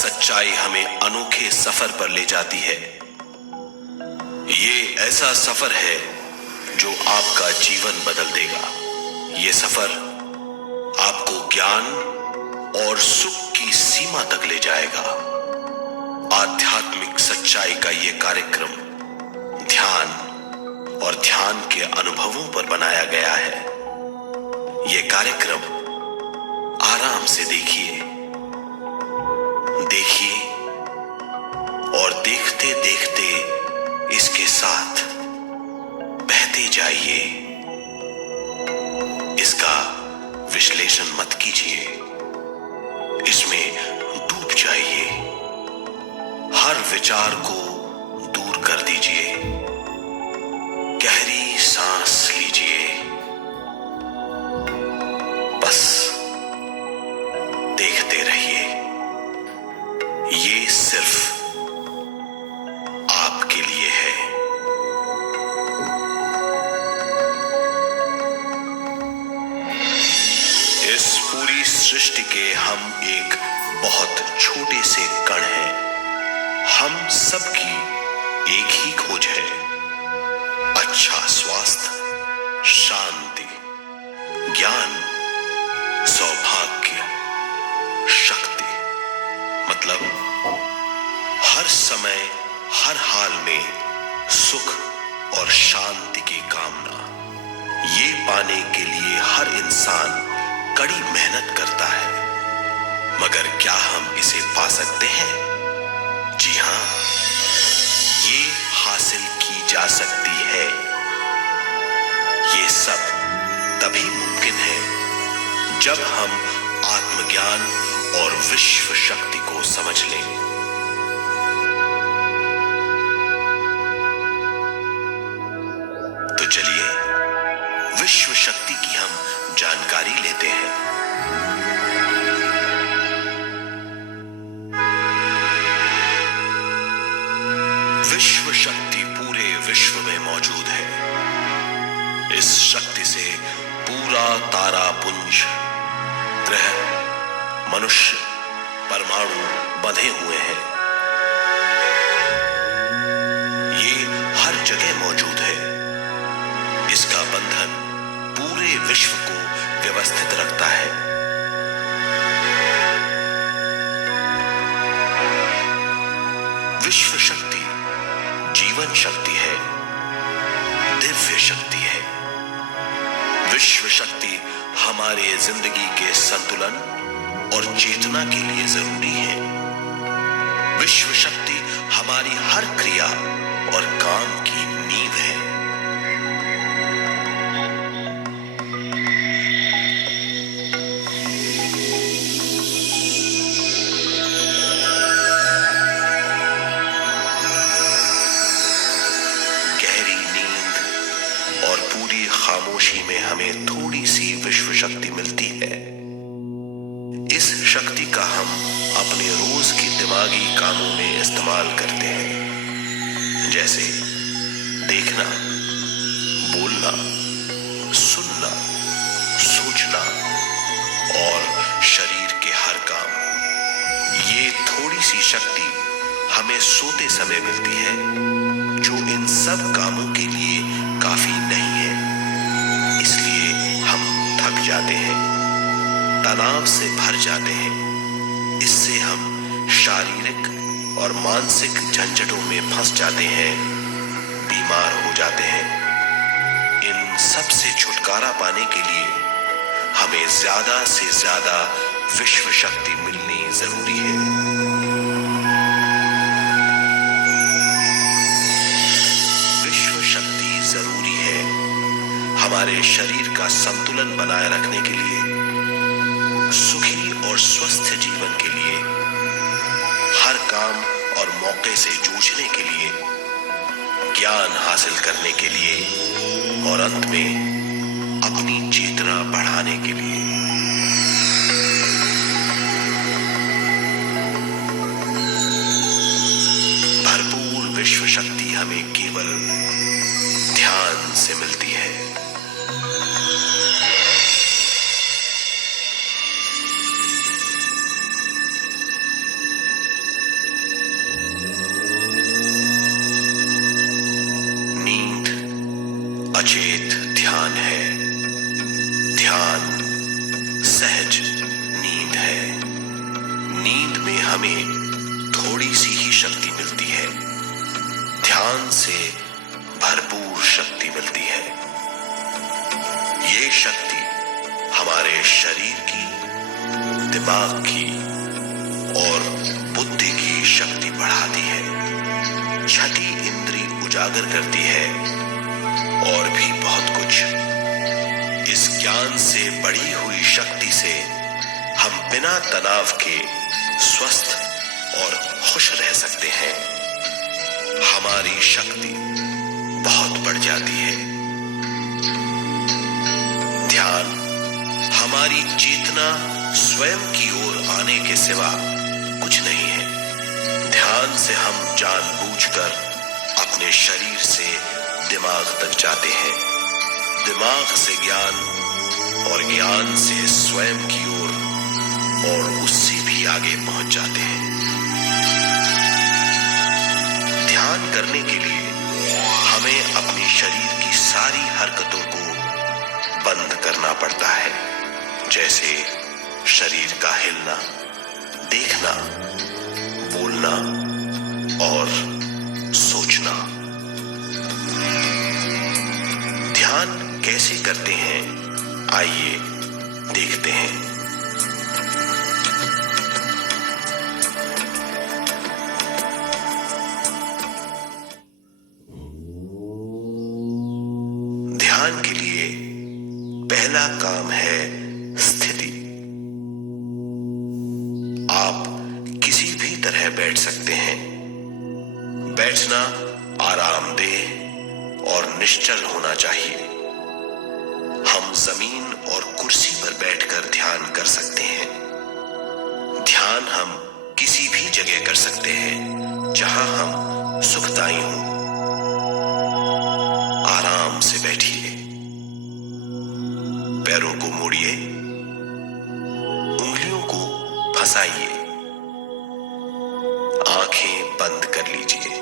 सच्चाई हमें अनोखे सफर पर ले जाती है। ये ऐसा सफर है जो आपका जीवन बदल देगा। ये सफर आपको ज्ञान और सुख की सीमा तक ले जाएगा। आध्यात्मिक सच्चाई का ये कार्यक्रम ध्यान और ध्यान के अनुभवों पर बनाया गया है। ये कार्यक्रम आराम से देखिए और देखते देखते इसके साथ बहते जाइए। इसका विश्लेषण मत कीजिए, इसमें डूब जाइए। हर विचार को दूर कर दीजिए। गहरी सांस लीजिए। बस देखते रहिए। ये सिर्फ आपके लिए है। इस पूरी सृष्टि के हम एक बहुत छोटे से कण हैं। हम सबकी एक ही खोज है, अच्छा स्वास्थ्य, शांति, ज्ञान, सौभाग्य, शक्ति। मतलब हर समय हर हाल में सुख और शांति की कामना। ये पाने के लिए हर इंसान कड़ी मेहनत करता है, मगर क्या हम इसे पा सकते हैं? जी हां, ये हासिल की जा सकती है। ये सब तभी मुमकिन है जब हम आत्मज्ञान और विश्व शक्ति को समझ लें। तो चलिए विश्व शक्ति की हम जानकारी लेते हैं। विश्व शक्ति पूरे विश्व में मौजूद है। इस शक्ति से पूरा तारापुंज, ग्रह, मनुष्य, परमाणु बंधे हुए हैं। ये हर जगह मौजूद है। इसका बंधन पूरे विश्व को व्यवस्थित रखता है। विश्व शक्ति जीवन शक्ति है, दिव्य शक्ति है। विश्व शक्ति हमारे जिंदगी के संतुलन और चेतना के लिए जरूरी है। विश्व शक्ति हमारी हर क्रिया और काम की नींव है। गहरी नींद और पूरी खामोशी में हमें थोड़ी सी विश्व शक्ति मिलती है। इस शक्ति का हम अपने रोज के दिमागी कामों में इस्तेमाल करते हैं, जैसे देखना, बोलना, सुनना, सोचना और शरीर के हर काम। ये थोड़ी सी शक्ति हमें सोते समय मिलती है, जो इन सब कामों के लिए काफी नहीं है। इसलिए हम थक जाते हैं, तनाव से भर जाते हैं। इससे हम शारीरिक और मानसिक झंझटों में फंस जाते हैं, बीमार हो जाते हैं। इन सब से छुटकारा पाने के लिए हमें ज्यादा से ज्यादा विश्व शक्ति मिलनी जरूरी है। विश्व शक्ति जरूरी है हमारे शरीर का संतुलन बनाए रखने के लिए, सुखी और स्वस्थ जीवन के लिए, हर काम और मौके से जूझने के लिए, ज्ञान हासिल करने के लिए और अंत में अपनी चेतना बढ़ाने के लिए। भरपूर विश्व शक्ति हमें केवल ध्यान से मिलती है। अचेत ध्यान है। ध्यान सहज नींद है। नींद में हमें थोड़ी सी ही शक्ति मिलती है। ध्यान से भरपूर शक्ति मिलती है। ये शक्ति हमारे शरीर की, दिमाग की और बुद्धि की शक्ति बढ़ाती है। छठी इंद्री उजागर करती है और भी बहुत कुछ। इस ज्ञान से बढ़ी हुई शक्ति से हम बिना तनाव के स्वस्थ और खुश रह सकते हैं। हमारी शक्ति बहुत बढ़ जाती है। ध्यान हमारी चेतना स्वयं की ओर आने के सिवा कुछ नहीं है। ध्यान से हम जानबूझकर अपने शरीर से दिमाग तक जाते हैं, दिमाग से ज्ञान और ज्ञान से स्वयं की ओर और उससे भी आगे पहुंच जाते हैं। ध्यान करने के लिए हमें अपने शरीर की सारी हरकतों को बंद करना पड़ता है, जैसे शरीर का हिलना, देखना, बोलना और सोचना। ध्यान कैसे करते हैं, आइए देखते हैं। ध्यान के लिए पहला काम है स्थिति। आप किसी भी तरह बैठ सकते हैं। बैठना आरामदेह और निश्चल होना चाहिए। हम जमीन और कुर्सी पर बैठकर ध्यान कर सकते हैं। ध्यान हम किसी भी जगह कर सकते हैं जहां हम सुखदायी हों। आराम से बैठिए, पैरों को मोड़िए, उंगलियों को फंसाइए, आंखें बंद कर लीजिए।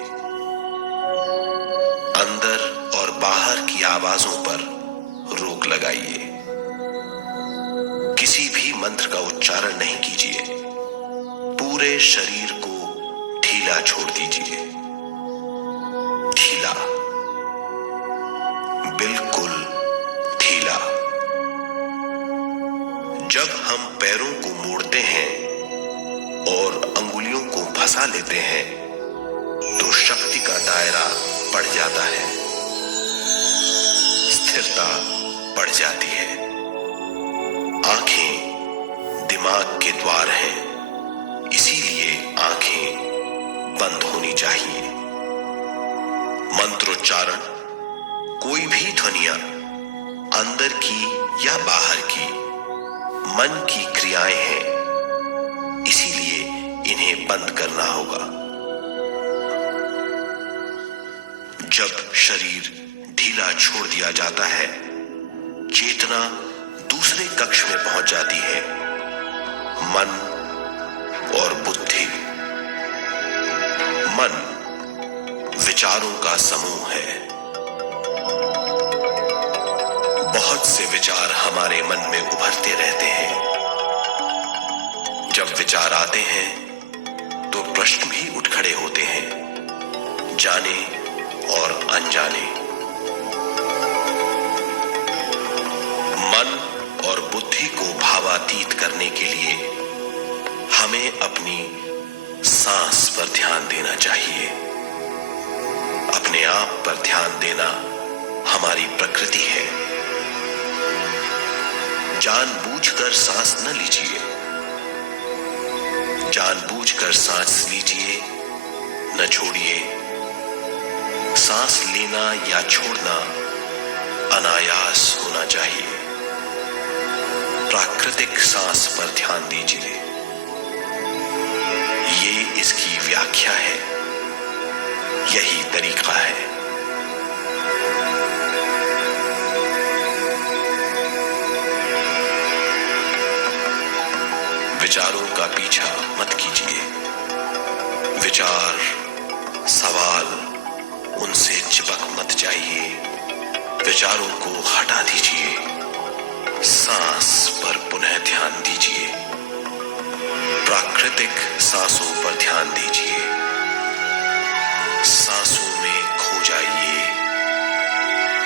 अंदर और बाहर की आवाजों पर रोक लगाइए। किसी भी मंत्र का उच्चारण नहीं कीजिए। पूरे शरीर को ढीला छोड़ दीजिए। ढीला, बिल्कुल ढीला। जब हम पैरों को मोड़ते हैं और अंगुलियों को फंसा लेते हैं तो शक्ति का दायरा बढ़ जाता है, स्थिरता बढ़ जाती है। आंखें दिमाग के द्वार हैं, इसीलिए आंखें बंद होनी चाहिए। मंत्रोच्चारण, कोई भी ध्वनियां अंदर की या बाहर की मन की क्रियाएं हैं, इसीलिए इन्हें बंद करना होगा। जब शरीर ढीला छोड़ दिया जाता है, चेतना दूसरे कक्ष में पहुंच जाती है। मन और बुद्धि। मन विचारों का समूह है। बहुत से विचार हमारे मन में उभरते रहते हैं। जब विचार आते हैं तो प्रश्न भी उठ खड़े होते हैं, जाने और अनजाने। मन और बुद्धि को भावातीत करने के लिए हमें अपनी सांस पर ध्यान देना चाहिए। अपने आप पर ध्यान देना हमारी प्रकृति है। जानबूझकर सांस न लीजिए। जानबूझकर सांस लीजिए, न छोड़िए। सांस लेना या छोड़ना अनायास होना चाहिए। प्राकृतिक सांस पर ध्यान दीजिए। ये इसकी व्याख्या है, यही तरीका है। विचारों का पीछा मत कीजिए। विचार, सवाल, उनसे चिपक मत जाइए। विचारों को हटा दीजिए, सांस पर पुनः ध्यान दीजिए, प्राकृतिक सांसों पर ध्यान दीजिए, सांसों में खो जाइए।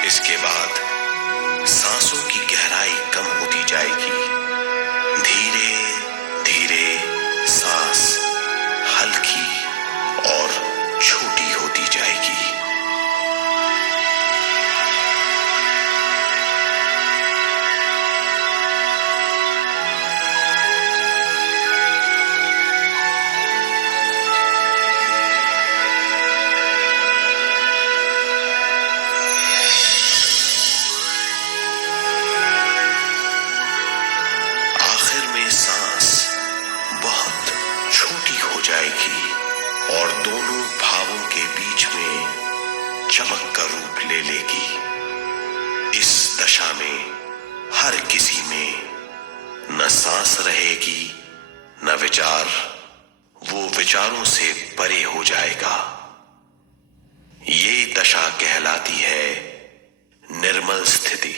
इसके बाद सांसों की गहराई कम होती जाएगी। धीरे धीरे सांस हल्की और छोटी होती जाएगी। सांस बहुत छोटी हो जाएगी और दोनों भावों के बीच में चमक का रूप ले लेगी। इस दशा में हर किसी में न सांस रहेगी न विचार, वो विचारों से परे हो जाएगा। ये दशा कहलाती है निर्मल स्थिति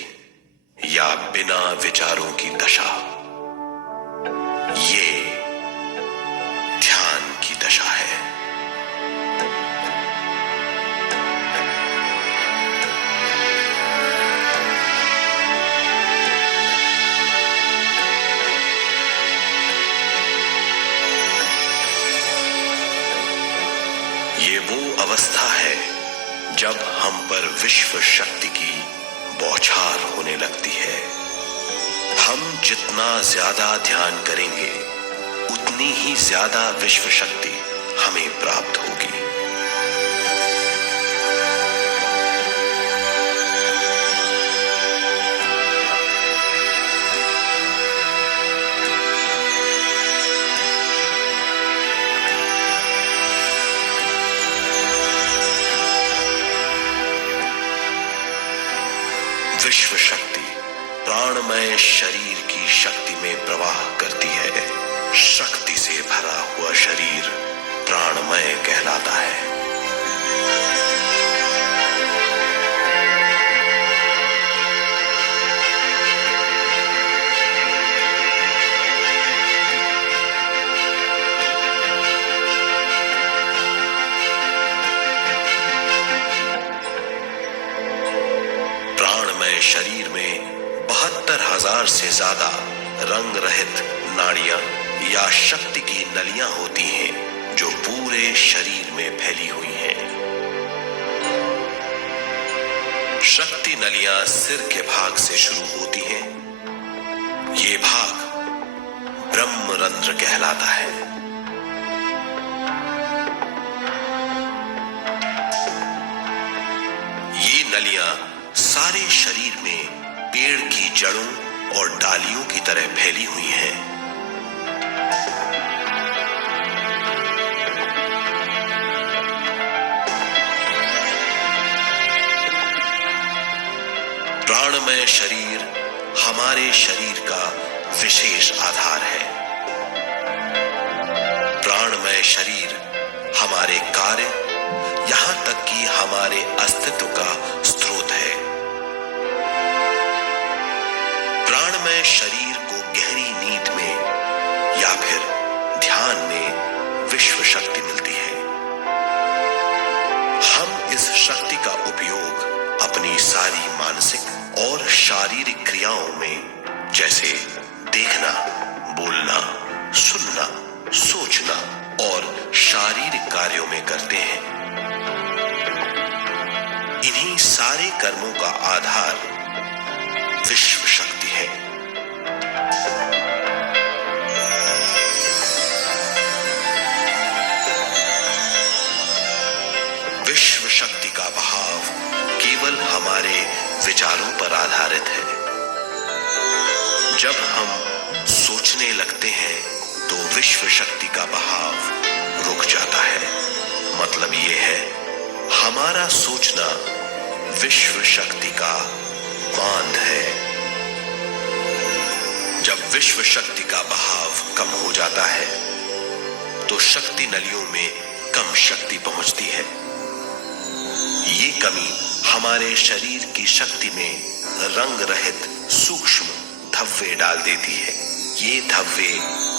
या बिना विचारों की दशा। ये ध्यान की दशा है। ये वो अवस्था है जब हम पर विश्व शक्ति की बौछार होने लगती है। हम जितना ज्यादा ध्यान करेंगे उतनी ही ज्यादा विश्व शक्ति हमें प्राप्त होगी। विश्व शक्ति प्राणमय शरीर की शक्ति में प्रवाह करती है। शक्ति से भरा हुआ शरीर प्राणमय कहलाता है। प्राणमय शरीर में 72,000 से ज्यादा रंग रहित नाड़ियां या शक्ति की नलियां होती हैं जो पूरे शरीर में फैली हुई हैं। शक्ति नलियां सिर के भाग से शुरू होती हैं। ये भाग ब्रह्मरंध्र कहलाता है। ये नलियां सारे शरीर में पेड़ की जड़ों और डालियों की तरह फैली हुई हैं। प्राणमय शरीर हमारे शरीर का विशेष आधार है। प्राणमय शरीर हमारे कार्य, यहां तक कि हमारे अस्तित्व का स्रोत है। प्राणमय शरीर को गहरी नींद में या फिर ध्यान में विश्व शक्ति मिलती है। हम इस शक्ति का उपयोग अपनी सारी मानसिक और शारीरिक क्रियाओं में, जैसे देखना, बोलना, सुनना, सोचना और शारीरिक कार्यों में करते हैं। इन्हीं सारे कर्मों का आधार विश्व शक्ति है। विश्व शक्ति का बहाव केवल हमारे विचारों पर आधारित है। जब हम सोचने लगते हैं तो विश्व शक्ति का बहाव रुक जाता है। मतलब ये है, हमारा सोचना विश्व शक्ति का बांध है। जब विश्व शक्ति का बहाव कम हो जाता है तो शक्ति नलियों में कम शक्ति पहुंचती है। ये कमी हमारे शरीर की शक्ति में रंग रहित सूक्ष्म धब्बे डाल देती है। ये धब्बे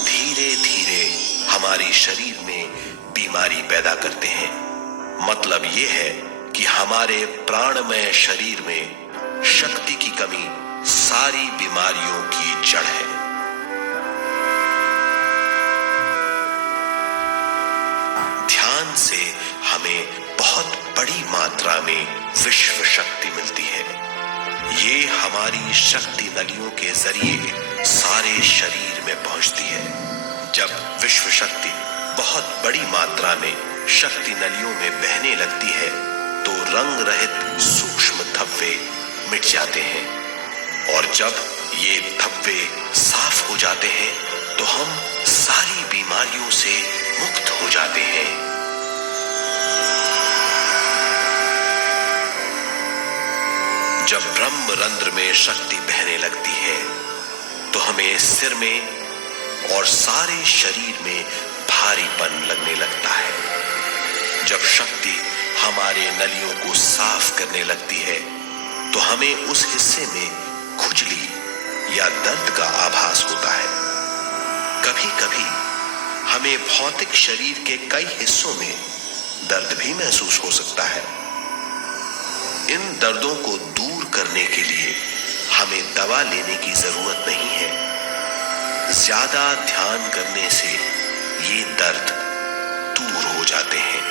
धीरे धीरे हमारे शरीर में बीमारी पैदा करते हैं। मतलब ये है कि हमारे प्राणमय शरीर में शक्ति की कमी सारी बीमारियों की जड़ है। ध्यान से हमें बहुत बड़ी मात्रा में विश्व शक्ति मिलती है। ये हमारी शक्ति नलियों के जरिए सारे शरीर में पहुंचती है। जब विश्व शक्ति बहुत बड़ी मात्रा में शक्ति नलियों में बहने लगती है तो रंग रहित सूक्ष्म धब्बे मिट जाते हैं और जब ये धब्बे साफ हो जाते हैं तो हम सारी बीमारियों से मुक्त हो जाते हैं। जब ब्रह्म रंध्र में शक्ति बहने लगती है तो हमें सिर में और सारे शरीर में भारीपन लगने लगता है। जब शक्ति हमारे नलियों को साफ करने लगती है तो हमें उस हिस्से में खुजली या दर्द का आभास होता है। कभी कभी हमें भौतिक शरीर के कई हिस्सों में दर्द भी महसूस हो सकता है। इन दर्दों को दूर करने के लिए हमें दवा लेने की जरूरत नहीं है। ज्यादा ध्यान करने से ये दर्द दूर हो जाते हैं।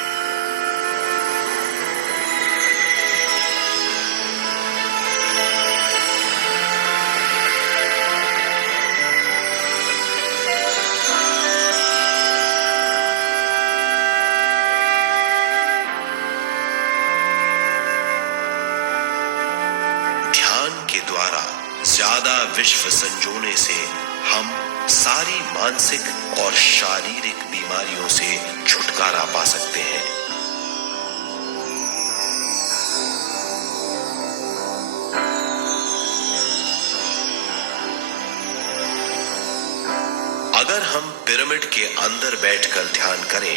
द्वारा ज्यादा विश्व संजोने से हम सारी मानसिक और शारीरिक बीमारियों से छुटकारा पा सकते हैं। अगर हम पिरामिड के अंदर बैठकर ध्यान करें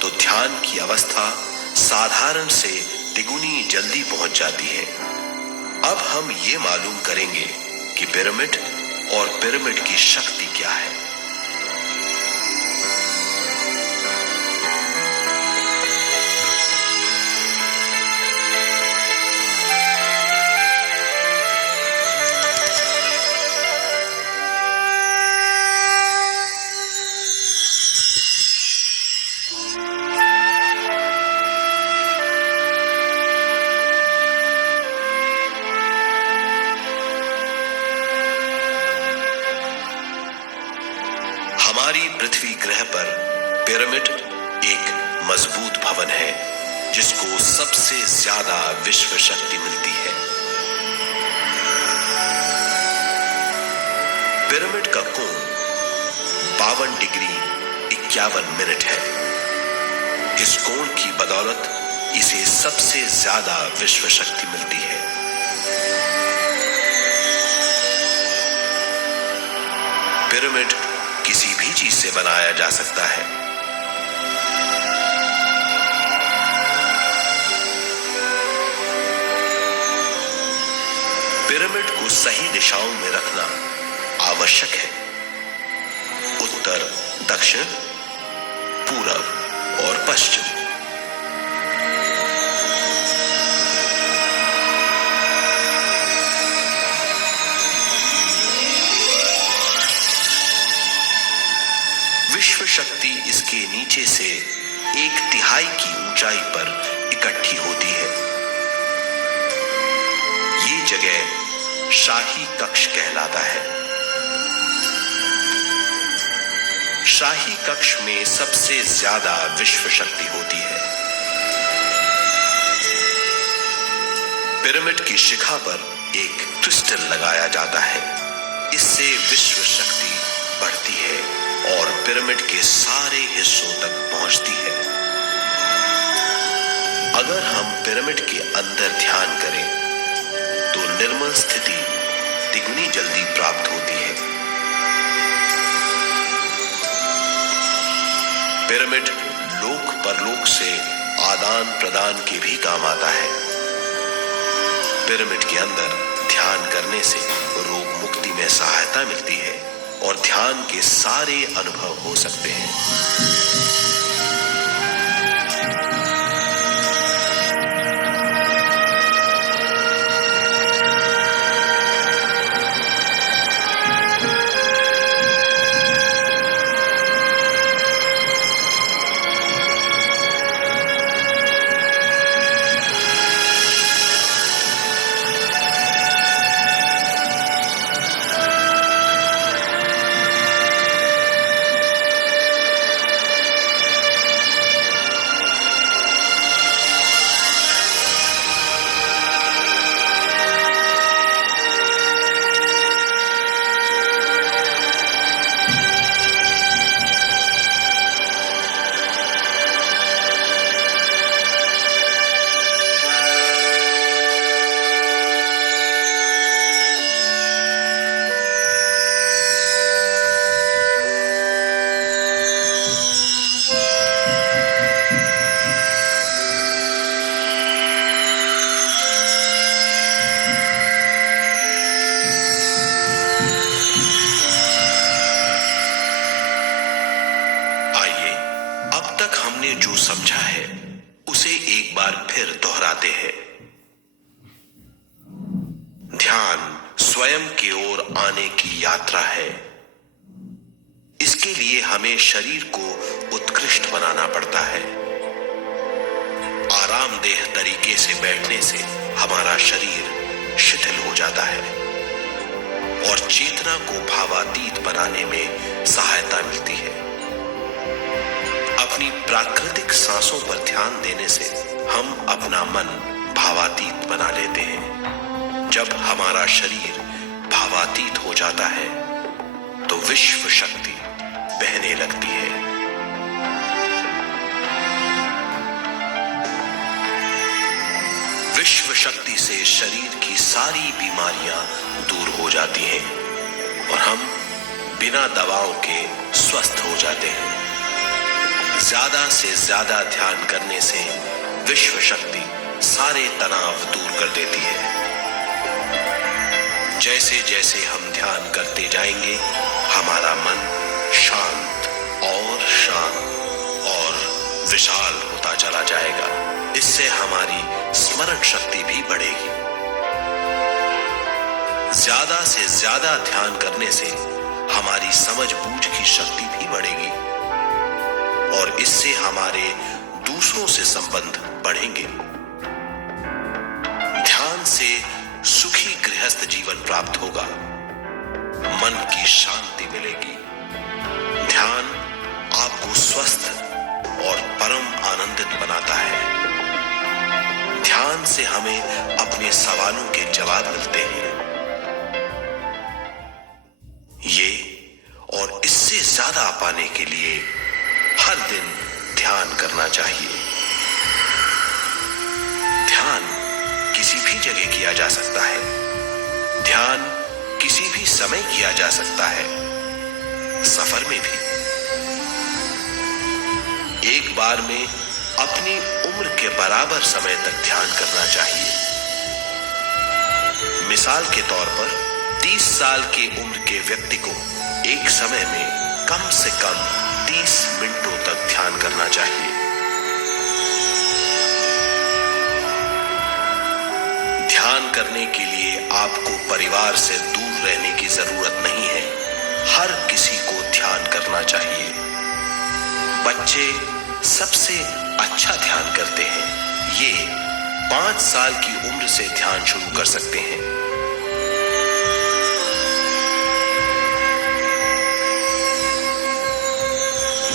तो ध्यान की अवस्था साधारण से तिगुनी जल्दी पहुंच जाती है। अब हम ये मालूम करेंगे कि पिरामिड और पिरामिड की शक्ति क्या है। हमारी पृथ्वी ग्रह पर पिरामिड एक मजबूत भवन है जिसको सबसे ज्यादा विश्व शक्ति मिलती है। पिरामिड का कोण 52 डिग्री 51 मिनट है। इस कोण की बदौलत इसे सबसे ज्यादा विश्व शक्ति मिलती है। पिरामिड किसी भी चीज से बनाया जा सकता है। पिरामिड को सही दिशाओं में रखना आवश्यक है। उत्तर, दक्षिण, पूरब और पश्चिम। विश्व शक्ति इसके नीचे से 1/3 की ऊंचाई पर इकट्ठी होती है। ये जगह शाही कक्ष कहलाता है। शाही कक्ष में सबसे ज्यादा विश्व शक्ति होती है। पिरामिड की शिखा पर एक क्रिस्टल लगाया जाता है। इससे विश्व शक्ति बढ़ती है और पिरामिड के सारे हिस्सों तक पहुंचती है। अगर हम पिरामिड के अंदर ध्यान करें तो निर्मल स्थिति तिगुनी जल्दी प्राप्त होती है। पिरामिड लोक परलोक से आदान प्रदान के भी काम आता है। पिरामिड के अंदर ध्यान करने से रोग मुक्ति में सहायता मिलती है और ध्यान के सारे अनुभव हो सकते हैं। जो समझा है उसे एक बार फिर दोहराते हैं। ध्यान स्वयं की ओर आने की यात्रा है। इसके लिए हमें शरीर को उत्कृष्ट बनाना पड़ता है। आरामदेह तरीके से बैठने से हमारा शरीर शिथिल हो जाता है और चेतना को भावातीत बनाने में सहायता मिलती है। अपनी प्राकृतिक सांसों पर ध्यान देने से हम अपना मन भावातीत बना लेते हैं। जब हमारा शरीर भावातीत हो जाता है तो विश्व शक्ति बहने लगती है। विश्व शक्ति से शरीर की सारी बीमारियां दूर हो जाती हैं और हम बिना दवाओं के स्वस्थ हो जाते हैं। ज्यादा से ज्यादा ध्यान करने से विश्व शक्ति सारे तनाव दूर कर देती है। जैसे जैसे हम ध्यान करते जाएंगे हमारा मन शांत और विशाल होता चला जाएगा। इससे हमारी स्मरण शक्ति भी बढ़ेगी। ज्यादा से ज्यादा ध्यान करने से हमारी समझ बूझ की शक्ति भी बढ़ेगी और इससे हमारे दूसरों से संबंध बढ़ेंगे। ध्यान से सुखी गृहस्थ जीवन प्राप्त होगा, मन की शांति मिलेगी। ध्यान आपको स्वस्थ और परम आनंदित बनाता है। ध्यान से हमें अपने सवालों के जवाब मिलते हैं। ये और इससे ज्यादा पाने के लिए हर दिन ध्यान करना चाहिए। ध्यान किसी भी जगह किया जा सकता है। ध्यान किसी भी समय किया जा सकता है, सफर में भी। एक बार में अपनी उम्र के बराबर समय तक ध्यान करना चाहिए। मिसाल के तौर पर 30 साल की उम्र के व्यक्ति को एक समय में कम से कम 30 मिनटों तक ध्यान करना चाहिए। ध्यान करने के लिए आपको परिवार से दूर रहने की जरूरत नहीं है। हर किसी को ध्यान करना चाहिए। बच्चे सबसे अच्छा ध्यान करते हैं। ये 5 साल की उम्र से ध्यान शुरू कर सकते हैं।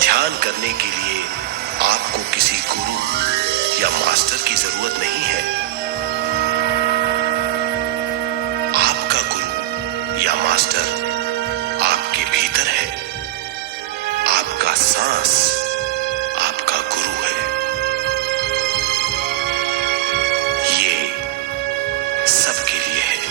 ध्यान करने के लिए आपको किसी गुरु या मास्टर की जरूरत नहीं है। आपका गुरु या मास्टर आपके भीतर है। आपका सांस आपका गुरु है। ये सबके लिए है।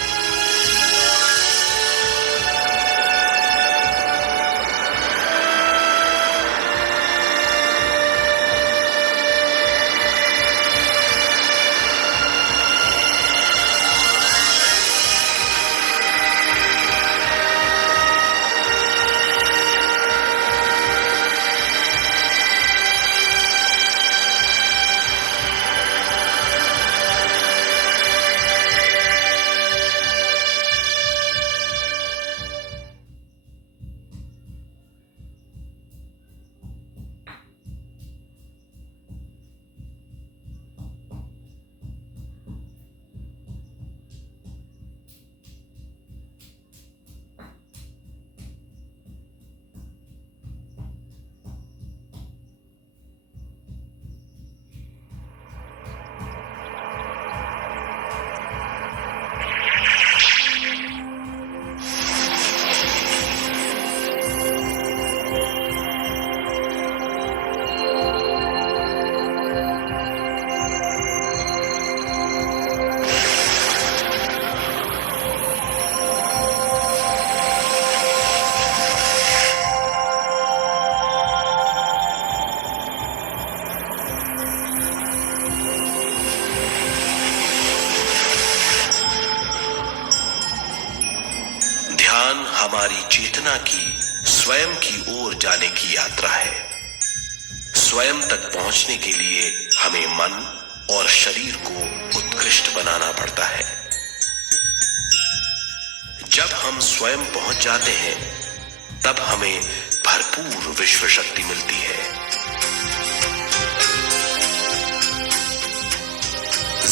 हमारी चेतना की स्वयं की ओर जाने की यात्रा है। स्वयं तक पहुंचने के लिए हमें मन और शरीर को उत्कृष्ट बनाना पड़ता है। जब हम स्वयं पहुंच जाते हैं, तब हमें भरपूर विश्व शक्ति मिलती है।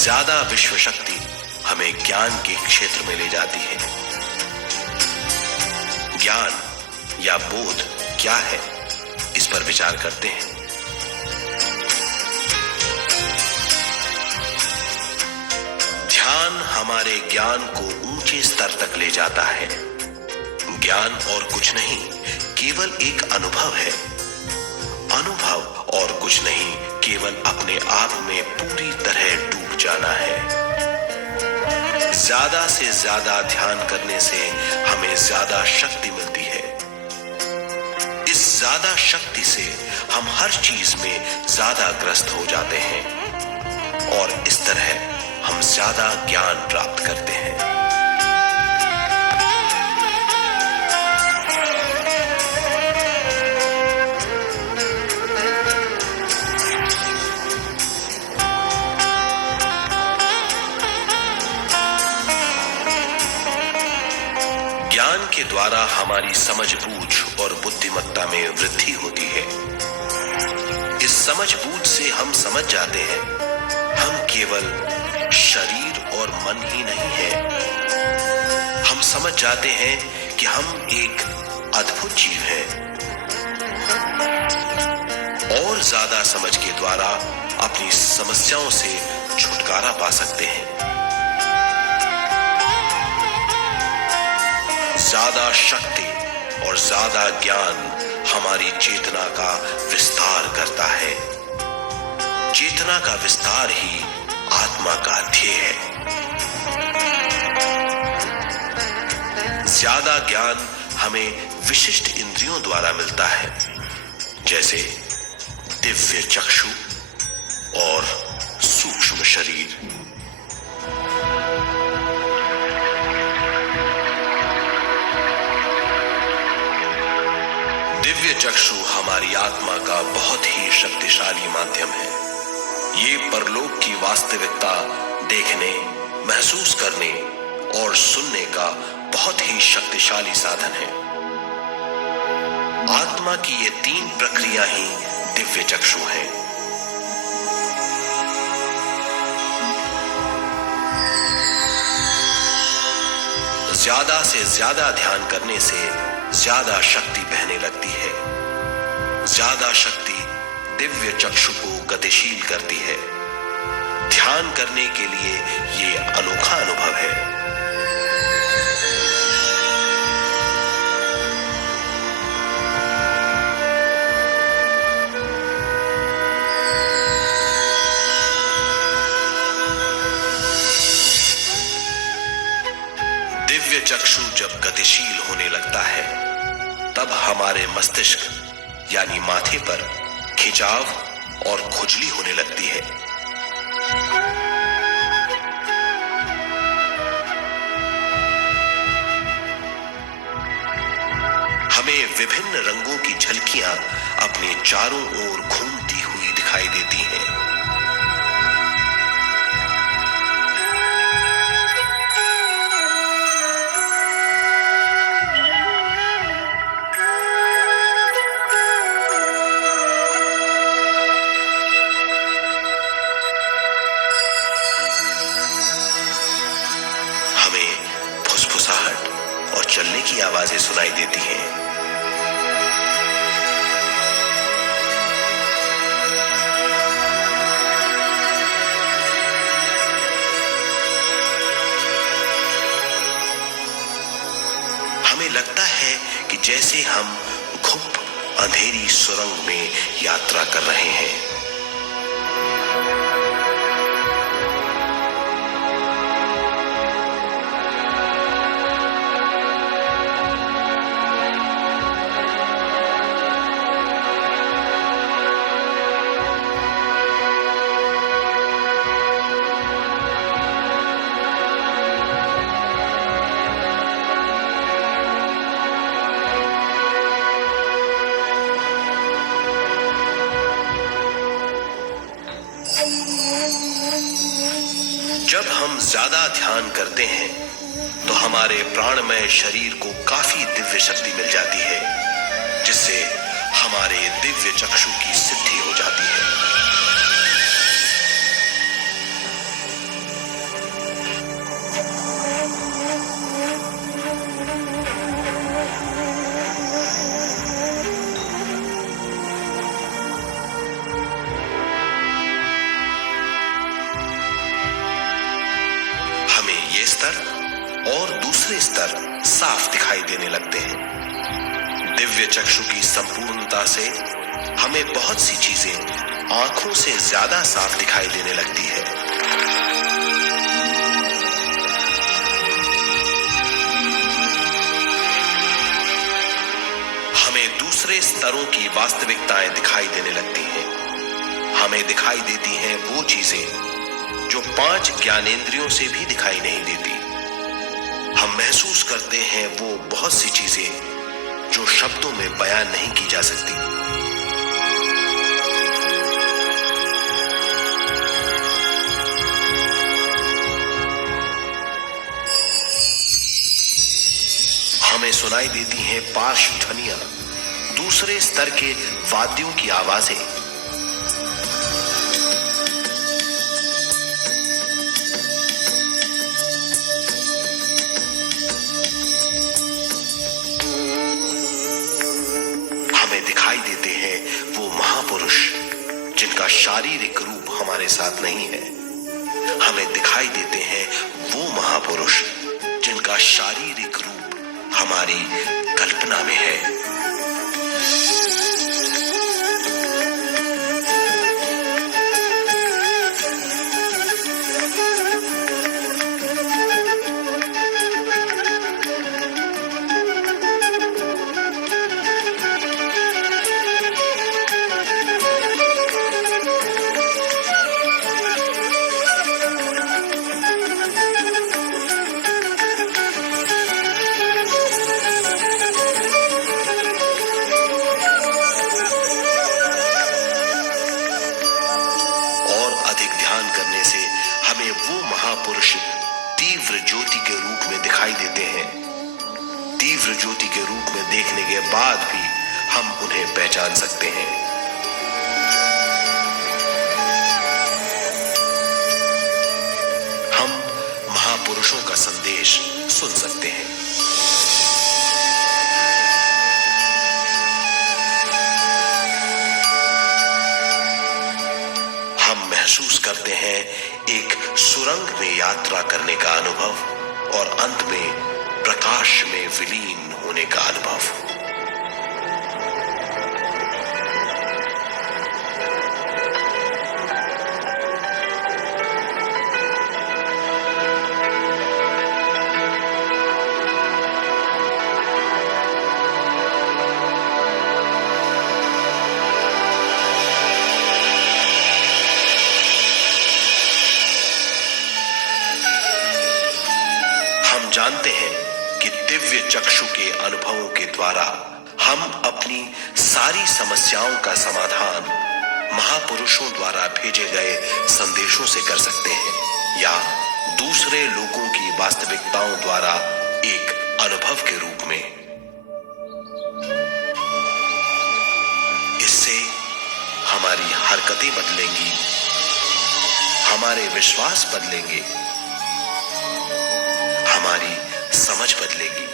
ज्यादा विश्व शक्ति हमें ज्ञान के क्षेत्र में ले जाती है। ज्ञान या बोध क्या है, इस पर विचार करते हैं। ध्यान हमारे ज्ञान को ऊंचे स्तर तक ले जाता है। ज्ञान और कुछ नहीं, केवल एक अनुभव है। अनुभव और कुछ नहीं, केवल अपने आप में पूरी तरह डूब जाना है। ज्यादा से ज्यादा ध्यान करने से हमें ज्यादा शक्ति मिलती है। इस ज्यादा शक्ति से हम हर चीज में ज्यादा ग्रस्त हो जाते हैं और इस तरह हम ज्यादा ज्ञान प्राप्त करते हैं। ज्ञान के द्वारा हमारी समझबूझ और बुद्धिमत्ता में वृद्धि होती है। इस समझबूझ से हम समझ जाते हैं, हम केवल शरीर और मन ही नहीं है। हम समझ जाते हैं कि हम एक अद्भुत जीव हैं। और ज्यादा समझ के द्वारा अपनी समस्याओं से छुटकारा पा सकते हैं। ज्यादा शक्ति और ज्यादा ज्ञान हमारी चेतना का विस्तार करता है। चेतना का विस्तार ही आत्मा का ध्येय है। ज्यादा ज्ञान हमें विशिष्ट इंद्रियों द्वारा मिलता है, जैसे दिव्य चक्षु और सूक्ष्म शरीर। दिव्य चक्षु हमारी आत्मा का बहुत ही शक्तिशाली माध्यम है। ये परलोक की वास्तविकता देखने, महसूस करने और सुनने का बहुत ही शक्तिशाली साधन है। आत्मा की ये तीन प्रक्रिया ही दिव्य चक्षु हैं। ज्यादा से ज्यादा ध्यान करने से ज्यादा शक्ति बहने लगती है। ज्यादा शक्ति दिव्य चक्षु को गतिशील करती है। ध्यान करने के लिए ये अनोखा अनुभव है। दिव्य चक्षु जब गतिशील होने लगता है, तब हमारे मस्तिष्क यानी माथे पर खिंचाव और खुजली होने लगती है। हमें विभिन्न रंगों की झलकियां अपने चारों ओर घूमती हुई दिखाई देती हैं। और चलने की आवाजें सुनाई देती हैं। हमें लगता है कि जैसे हम घुप अंधेरी सुरंग में यात्रा कर रहे हैं। जब हम ज्यादा ध्यान करते हैं तो हमारे प्राणमय शरीर को काफी दिव्य शक्ति मिल जाती है, जिससे हमारे दिव्य चक्षु की सिद्धि हो जाती है। हमें ये स्तर और दूसरे स्तर साफ दिखाई देने लगते हैं। दिव्य चक्षु की संपूर्णता से हमें बहुत सी चीजें आंखों से ज्यादा साफ दिखाई देने लगती है। हमें दूसरे स्तरों की वास्तविकताएं दिखाई देने लगती हैं। हमें दिखाई देती हैं वो चीजें जो 5 ज्ञानेंद्रियों से भी दिखाई नहीं देती। हम महसूस करते हैं वो बहुत सी चीजें जो शब्दों में बयान नहीं की जा सकती। हमें सुनाई देती हैं पार्श्व ध्वनियां, दूसरे स्तर के वाद्यों की आवाजें। दिखाई देते हैं वो महापुरुष जिनका शारीरिक रूप हमारे साथ नहीं है। हमें दिखाई देते हैं वो महापुरुष जिनका शारीरिक रूप हमारी कल्पना में है। वो महापुरुष तीव्र ज्योति के रूप में दिखाई देते हैं। तीव्र ज्योति के रूप में देखने के बाद भी हम उन्हें पहचान सकते हैं। हम महापुरुषों का संदेश सुन सकते हैं। हम महसूस करते हैं एक सुरंग में यात्रा करने का अनुभव और अंत में प्रकाश में विलीन होने का अनुभव। जानते हैं कि दिव्य चक्षु के अनुभवों के द्वारा हम अपनी सारी समस्याओं का समाधान महापुरुषों द्वारा भेजे गए संदेशों से कर सकते हैं या दूसरे लोगों की वास्तविकताओं द्वारा एक अनुभव के रूप में। इससे हमारी हरकतें बदलेंगी, हमारे विश्वास बदलेंगे, हमारी समझ बदलेगी।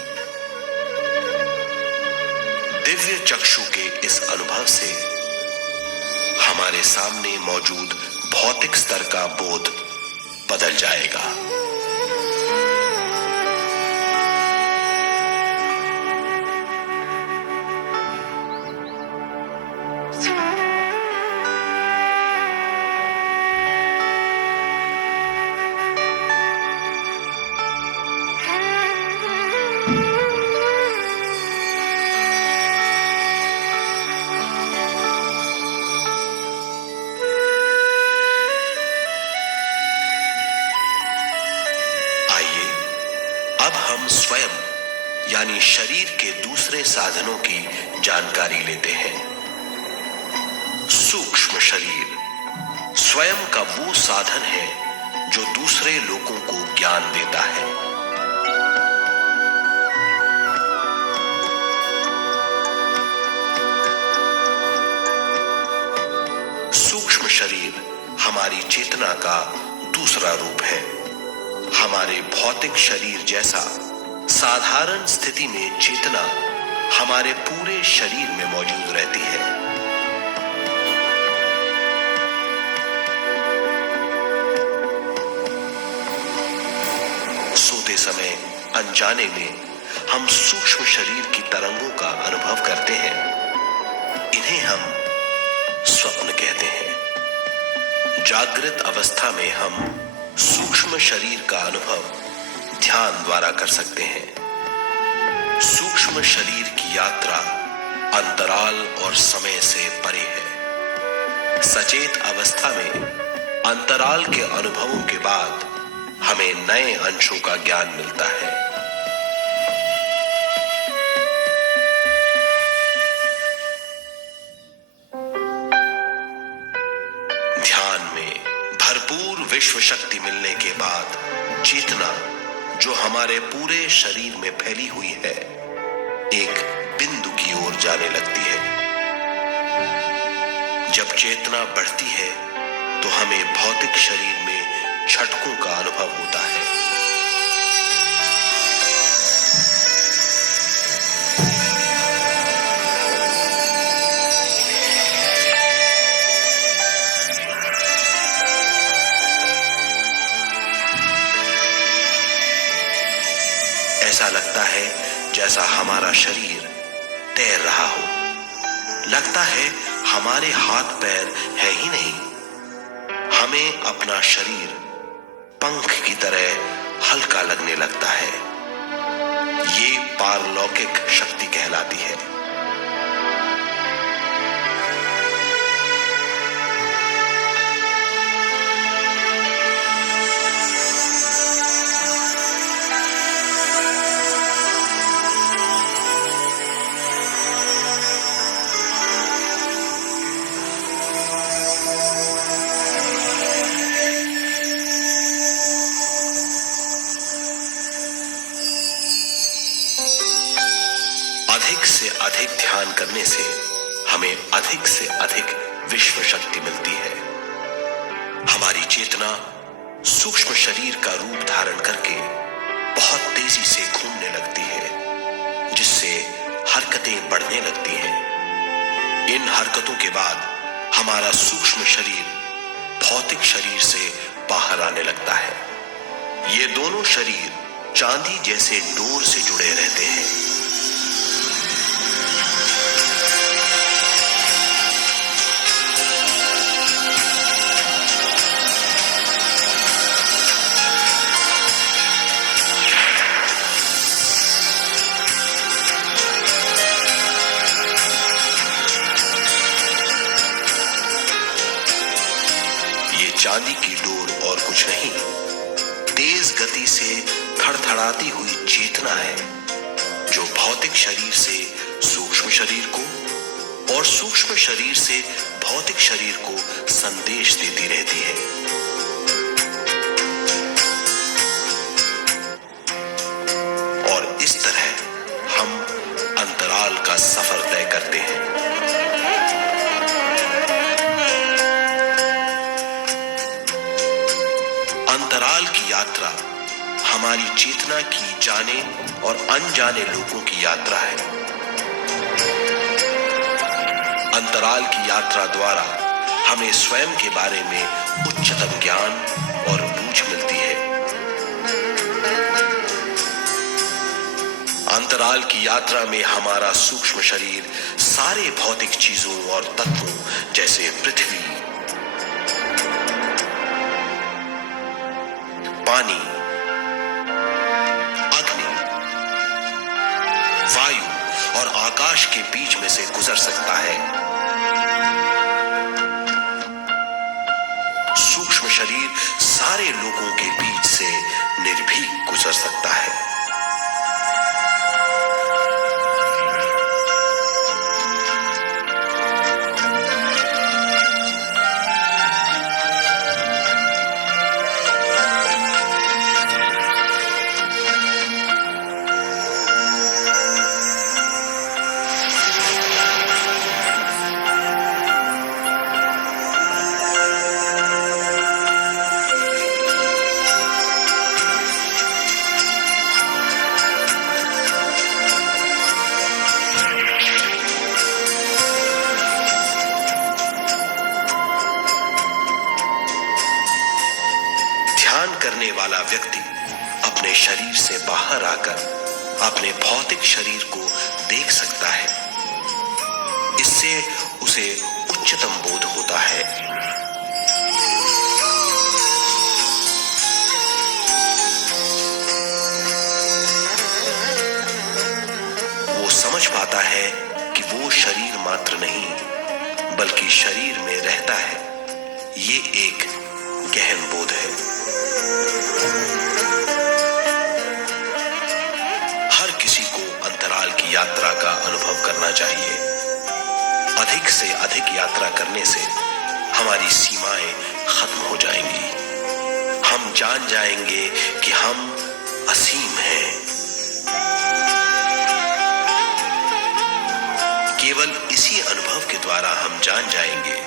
दिव्य चक्षु के इस अनुभव से हमारे सामने मौजूद भौतिक स्तर का बोध बदल जाएगा। अब हम स्वयं यानी शरीर के दूसरे साधनों की जानकारी लेते हैं। सूक्ष्म शरीर स्वयं का वो साधन है जो दूसरे लोगों को ज्ञान देता है। सूक्ष्म शरीर हमारी चेतना का दूसरा रूप है। हमारे भौतिक शरीर जैसा साधारण स्थिति में चेतना हमारे पूरे शरीर में मौजूद रहती है। सोते समय अनजाने में हम सूक्ष्म शरीर की तरंगों का अनुभव करते हैं। इन्हें हम स्वप्न कहते हैं। जागृत अवस्था में हम सूक्ष्म शरीर का अनुभव ध्यान द्वारा कर सकते हैं। सूक्ष्म शरीर की यात्रा अंतराल और समय से परे है। सचेत अवस्था में अंतराल के अनुभवों के बाद हमें नए अंशों का ज्ञान मिलता है। ध्यान में भरपूर विश्व शक्ति मिलने के बाद चेतना जो हमारे पूरे शरीर में फैली हुई है, एक बिंदु की ओर जाने लगती है। जब चेतना बढ़ती है तो हमें भौतिक शरीर में झटकों का अनुभव होता है। ऐसा लगता है जैसा हमारा शरीर तैर रहा हो। लगता है हमारे हाथ पैर है ही नहीं। हमें अपना शरीर पंख की तरह हल्का लगने लगता है। ये पारलौकिक शक्ति कहलाती है। अधिक से अधिक ध्यान करने से हमें अधिक से अधिक विश्व शक्ति मिलती है। हमारी चेतना सूक्ष्म शरीर का रूप धारण करके बहुत तेजी से घूमने लगती है, जिससे हरकतें बढ़ने लगती हैं। इन हरकतों के बाद हमारा सूक्ष्म शरीर भौतिक शरीर से बाहर आने लगता है। ये दोनों शरीर चांदी जैसे डोर से जुड़े रहते हैं। चांदी की डोर और कुछ नहीं, तेज गति से थड़थड़ाती हुई चेतना है, जो भौतिक शरीर से सूक्ष्म शरीर को और सूक्ष्म शरीर से भौतिक शरीर को संदेश देती रहती है। और इस तरह हम अंतराल का सफर तय करते हैं। अंतराल की यात्रा हमारी चेतना की जाने और अनजाने लोगों की यात्रा है। अंतराल की यात्रा द्वारा हमें स्वयं के बारे में उच्चतम ज्ञान और बूझ मिलती है। अंतराल की यात्रा में हमारा सूक्ष्म शरीर सारे भौतिक चीजों और तत्वों जैसे पृथ्वी, पानी, अग्नि, वायु और आकाश के बीच में से गुजर सकता है। सूक्ष्म शरीर सारे लोगों के बीच से निर्भीक गुजर सकता है। ध्यान करने वाला व्यक्ति अपने शरीर से बाहर आकर अपने भौतिक शरीर को देख सकता है। इससे उसे उच्चतम बोध होता है। वो समझ पाता है कि वो शरीर मात्र नहीं बल्कि शरीर में रहता है। ये एक गहन बोध है। हर किसी को अंतराल की यात्रा का अनुभव करना चाहिए। अधिक से अधिक यात्रा करने से हमारी सीमाएं खत्म हो जाएंगी। हम जान जाएंगे कि हम असीम हैं। केवल इसी अनुभव के द्वारा हम जान जाएंगे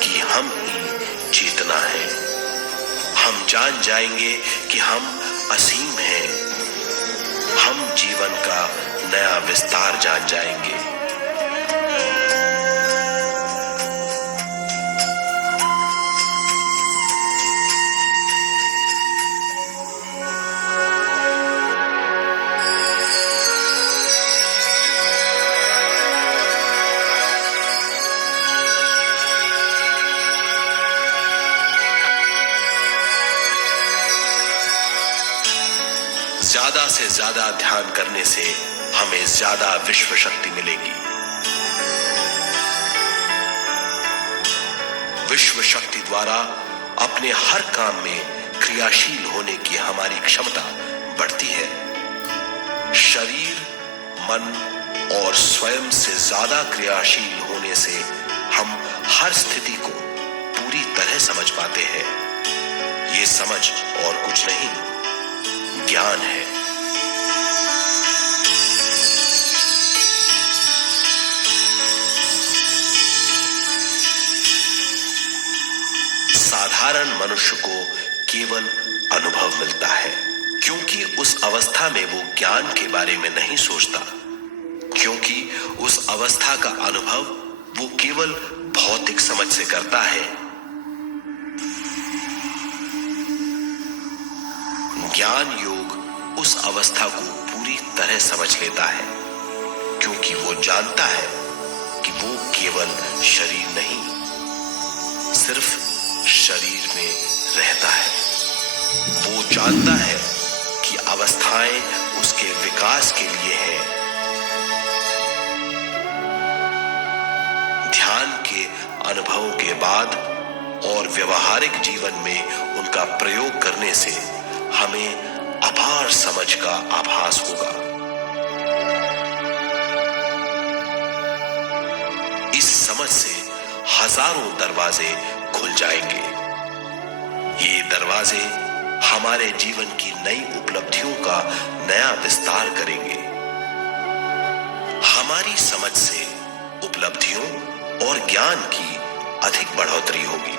कि हम ही चेतना है। हम जान जाएंगे कि हम असीम हैं। हम जीवन का नया विस्तार जान जाएंगे। ज्यादा से ज्यादा ध्यान करने से हमें ज्यादा विश्व शक्ति मिलेगी। विश्व शक्ति द्वारा अपने हर काम में क्रियाशील होने की हमारी क्षमता बढ़ती है। शरीर, मन और स्वयं से ज्यादा क्रियाशील होने से हम हर स्थिति को पूरी तरह समझ पाते हैं। ये समझ और कुछ नहीं, ज्ञान है। साधारण मनुष्य को केवल अनुभव मिलता है, क्योंकि उस अवस्था में वो ज्ञान के बारे में नहीं सोचता, क्योंकि उस अवस्था का अनुभव वो केवल भौतिक समझ से करता है। ज्ञान योग उस अवस्था को पूरी तरह समझ लेता है, क्योंकि वो जानता है कि वो केवल शरीर नहीं, सिर्फ शरीर में रहता है। वो जानता है कि अवस्थाएं उसके विकास के लिए हैं। ध्यान के अनुभवों के बाद और व्यवहारिक जीवन में उनका प्रयोग करने से हमें अपार समझ का आभास होगा। इस समझ से हजारों दरवाजे खुल जाएंगे। ये दरवाजे हमारे जीवन की नई उपलब्धियों का नया विस्तार करेंगे। हमारी समझ से उपलब्धियों और ज्ञान की अधिक बढ़ोतरी होगी।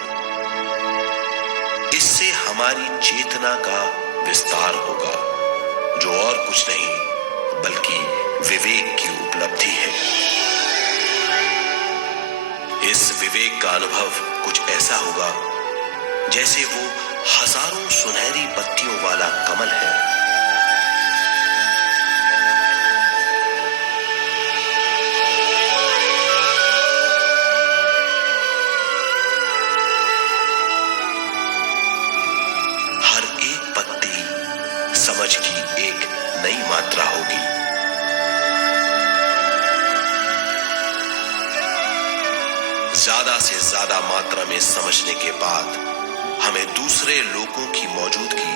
इससे हमारी चेतना का विस्तार होगा, जो और कुछ नहीं बल्कि विवेक की उपलब्धि है। इस विवेक का अनुभव कुछ ऐसा होगा जैसे वो हजारों सुनहरी पत्तियों वाला कमल है। हर एक पत्ती समझ की एक नई मात्रा होगी। ज्यादा से ज्यादा मात्रा में समझने के बाद हमें दूसरे लोगों की मौजूदगी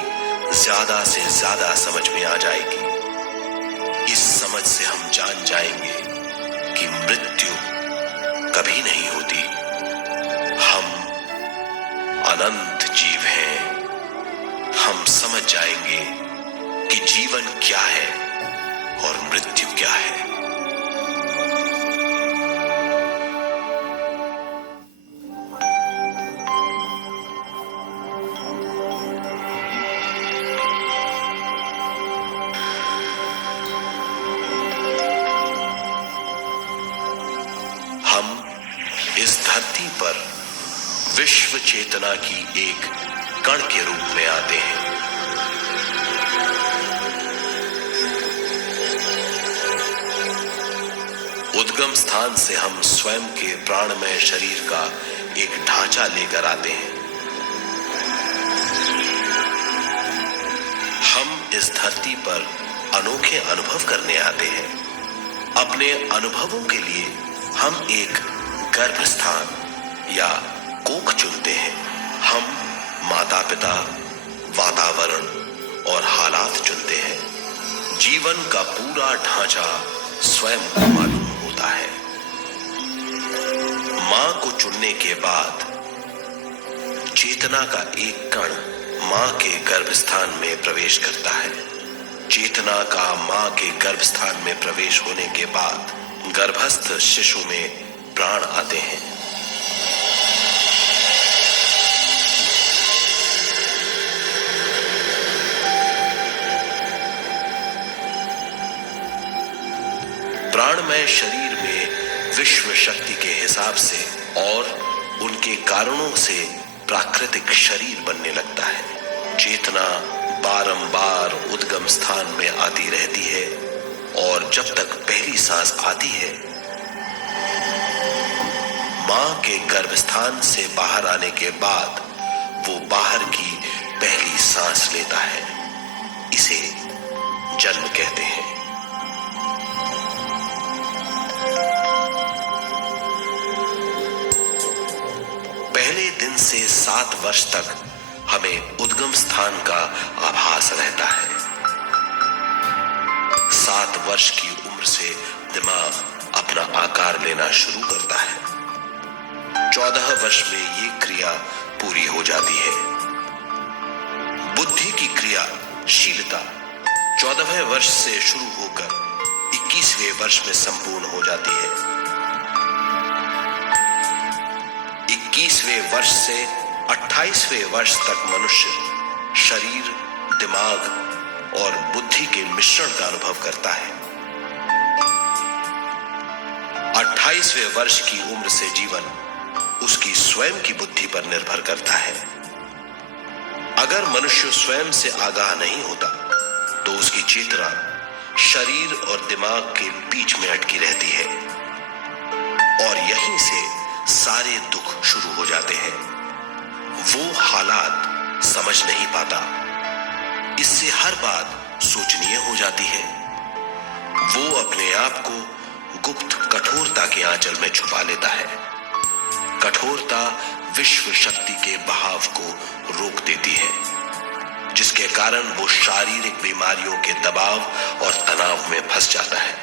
ज्यादा से ज्यादा समझ में आ जाएगी। इस समझ से हम जान जाएंगे कि मृत्यु कभी नहीं होती। हम अनंत जीव हैं। हम समझ जाएंगे कि जीवन क्या है और मृत्यु क्या है। हम इस धरती पर विश्व चेतना की एक कण के रूप में आते हैं। उद्गम स्थान से हम स्वयं के प्राणमय शरीर का एक ढांचा लेकर आते हैं। हम इस धरती पर अनोखे अनुभव करने आते हैं। अपने अनुभवों के लिए हम एक गर्भस्थान या कोख चुनते हैं। हम माता पिता, वातावरण और हालात चुनते हैं। जीवन का पूरा ढांचा स्वयं को मालूम होता है। मां को चुनने के बाद चेतना का एक कण मां के गर्भस्थान में प्रवेश करता है। चेतना का मां के गर्भस्थान में प्रवेश होने के बाद गर्भस्थ शिशु में प्राण आते हैं। प्राणमय शरीर में विश्व शक्ति के हिसाब से और उनके कारणों से प्राकृतिक शरीर बनने लगता है। चेतना बारंबार उद्गम स्थान में आती रहती है और जब तक पहली सांस आती है, मां के गर्भस्थान से बाहर आने के बाद वो बाहर की पहली सांस लेता है। इसे जन्म कहते हैं। पहले दिन से 7 वर्ष तक हमें उद्गम स्थान का आभास रहता है। 7 वर्ष की उम्र से दिमाग अपना आकार लेना शुरू करता है। 14 वर्ष में ये क्रिया पूरी हो जाती है। बुद्धि की क्रियाशीलता 14वें वर्ष से शुरू होकर 21वें वर्ष में संपूर्ण हो जाती है। 21वें वर्ष से 28वें वर्ष तक मनुष्य शरीर, दिमाग और बुद्धि के मिश्रण का अनुभव करता है। 28वें वर्ष की उम्र से जीवन उसकी स्वयं की बुद्धि पर निर्भर करता है। अगर मनुष्य स्वयं से आगाह नहीं होता तो उसकी चेतना शरीर और दिमाग के बीच में अटकी रहती है और यहीं से सारे दुख शुरू हो जाते हैं। वो हालात समझ नहीं पाता, इससे हर बात सोचनीय हो जाती है। वो अपने आप को गुप्त कठोरता के आंचल में छुपा लेता है। कठोरता विश्व शक्ति के बहाव को रोक देती है, जिसके कारण वो शारीरिक बीमारियों के दबाव और तनाव में फंस जाता है।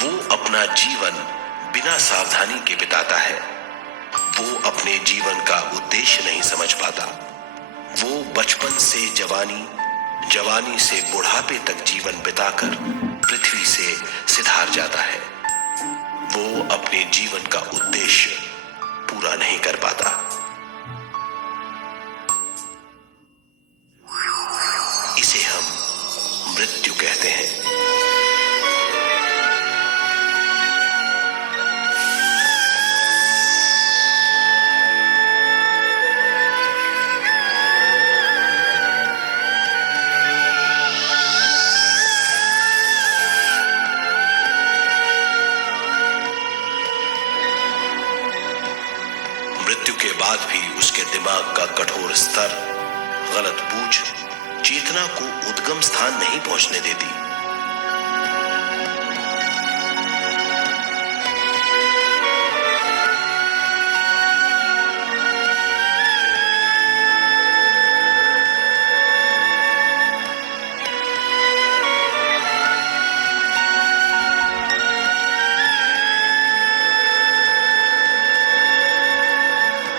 वो अपना जीवन बिना सावधानी के बिताता है। वो अपने जीवन का उद्देश्य नहीं समझ पाता। वो बचपन से जवानी, जवानी से बुढ़ापे तक जीवन बिताकर पृथ्वी से सिधार जाता है। वो अपने जीवन का उद्देश्य पूरा नहीं कर पाता। इसे हम मृत्यु कहते हैं। मृत्यु के बाद भी उसके दिमाग का कठोर स्तर, गलत बूझ चेतना को उद्गम स्थान नहीं पहुंचने देती।